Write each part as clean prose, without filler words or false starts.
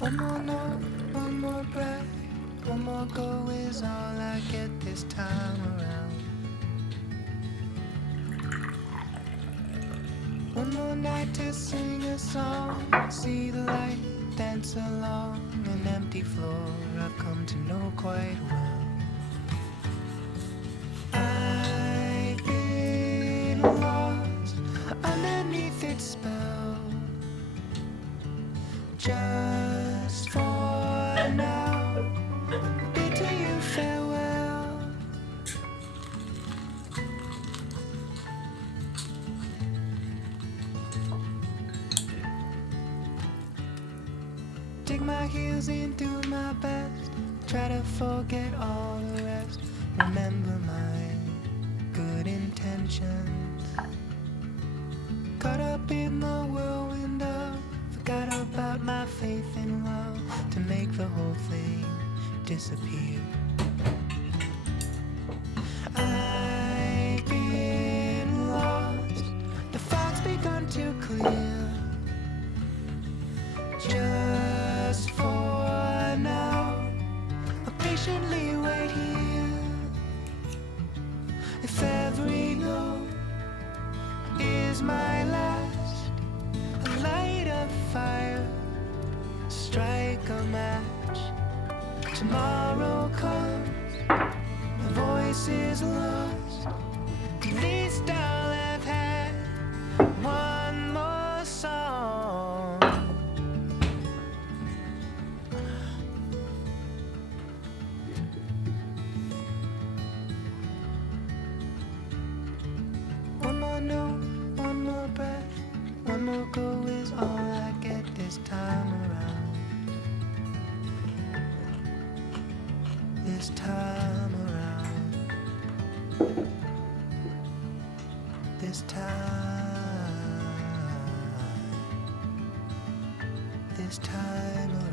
One more note, one more breath, one more go is all I get this time around. One more night to sing a song, see the light, dance along an empty floor I've come to know quite well. I've been lost underneath its spell, just for now, bid to you farewell. Dig my heels in, do my best, try to forget all the rest, remember my good intentions. Caught up in the whirlwind of forgot about my faith in love to make the whole thing disappear. I've been lost, the fog's begun to clear. Just for now, I'll patiently wait here. If every note is my last, I'll light a fire, strike a match. Tomorrow comes, my voice is lost. At least I'll have had one more song. One more note, one more breath, one more go is all I get this time around. This time around. This time. This time around.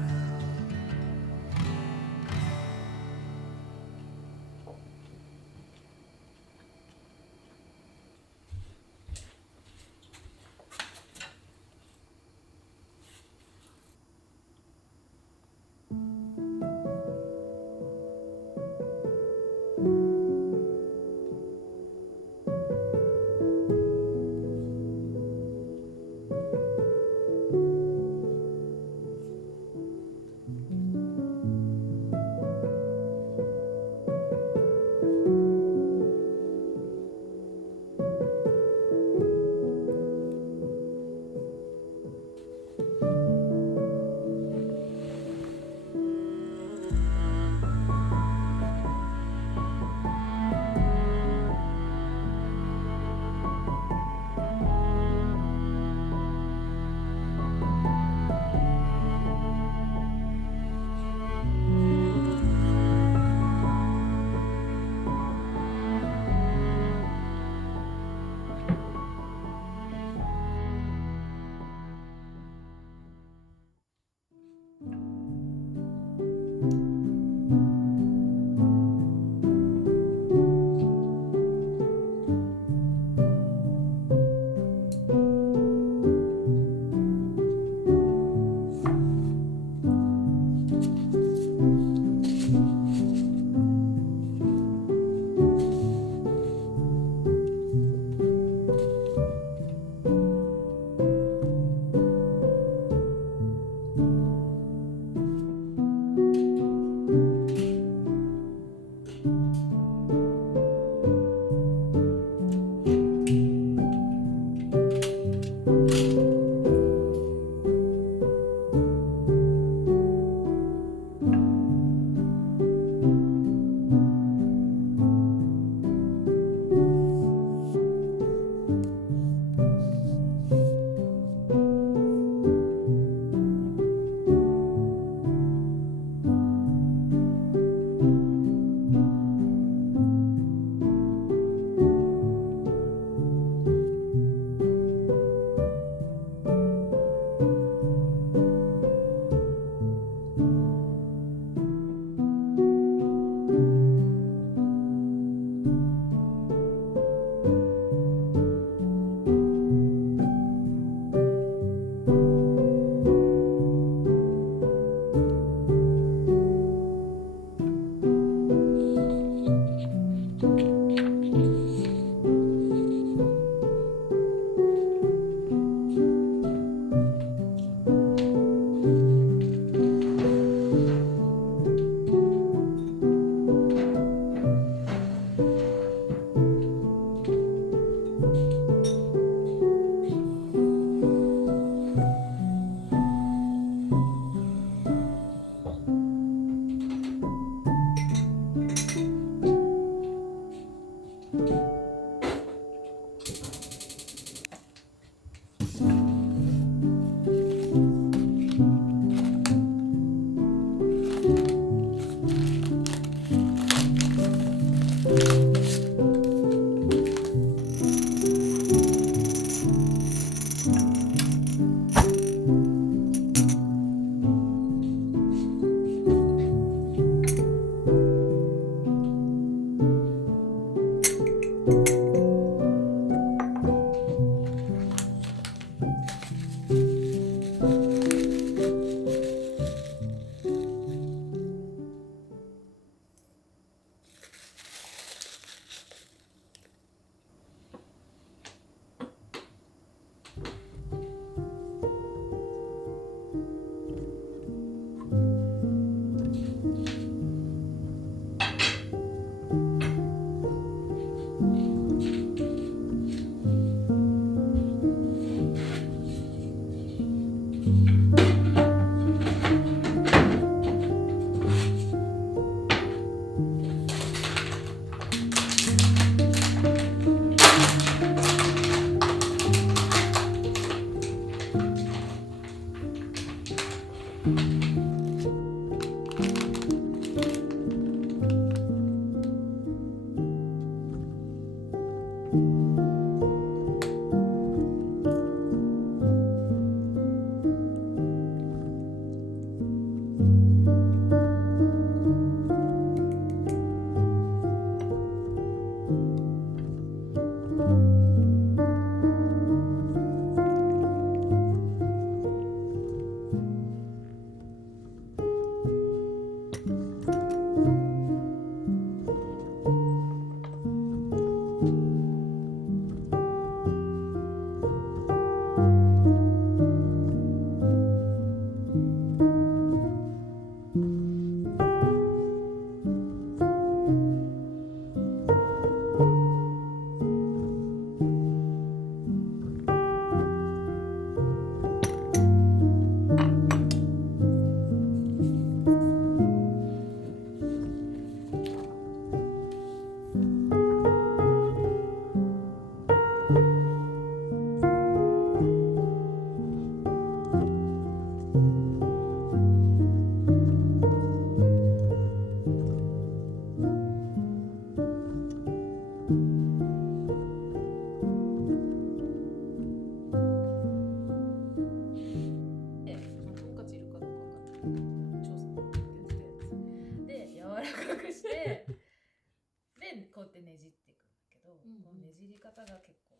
こうやってねじっていくんだけど、このねじり方が結構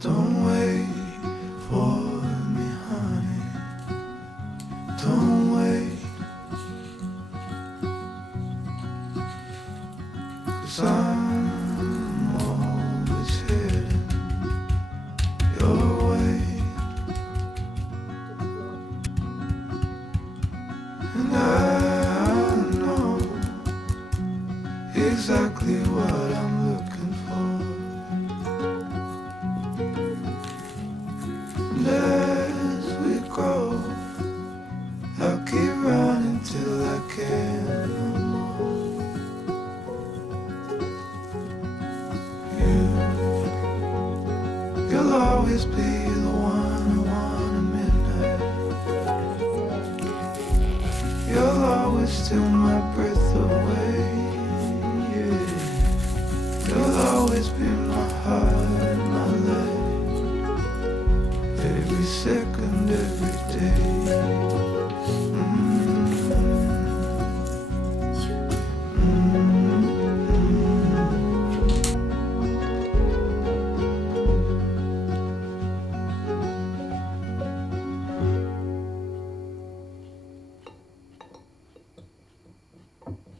Don't wait for me, honey. Don't wait. 'Cause I'm always heading your way. And I know exactly what I'm looking for. And as we go, I'll keep running till I can't no more. You'll always be the one I want at midnight. You'll always steal my breath away. Yeah. You'll always be my heart, my life. Every second, every day.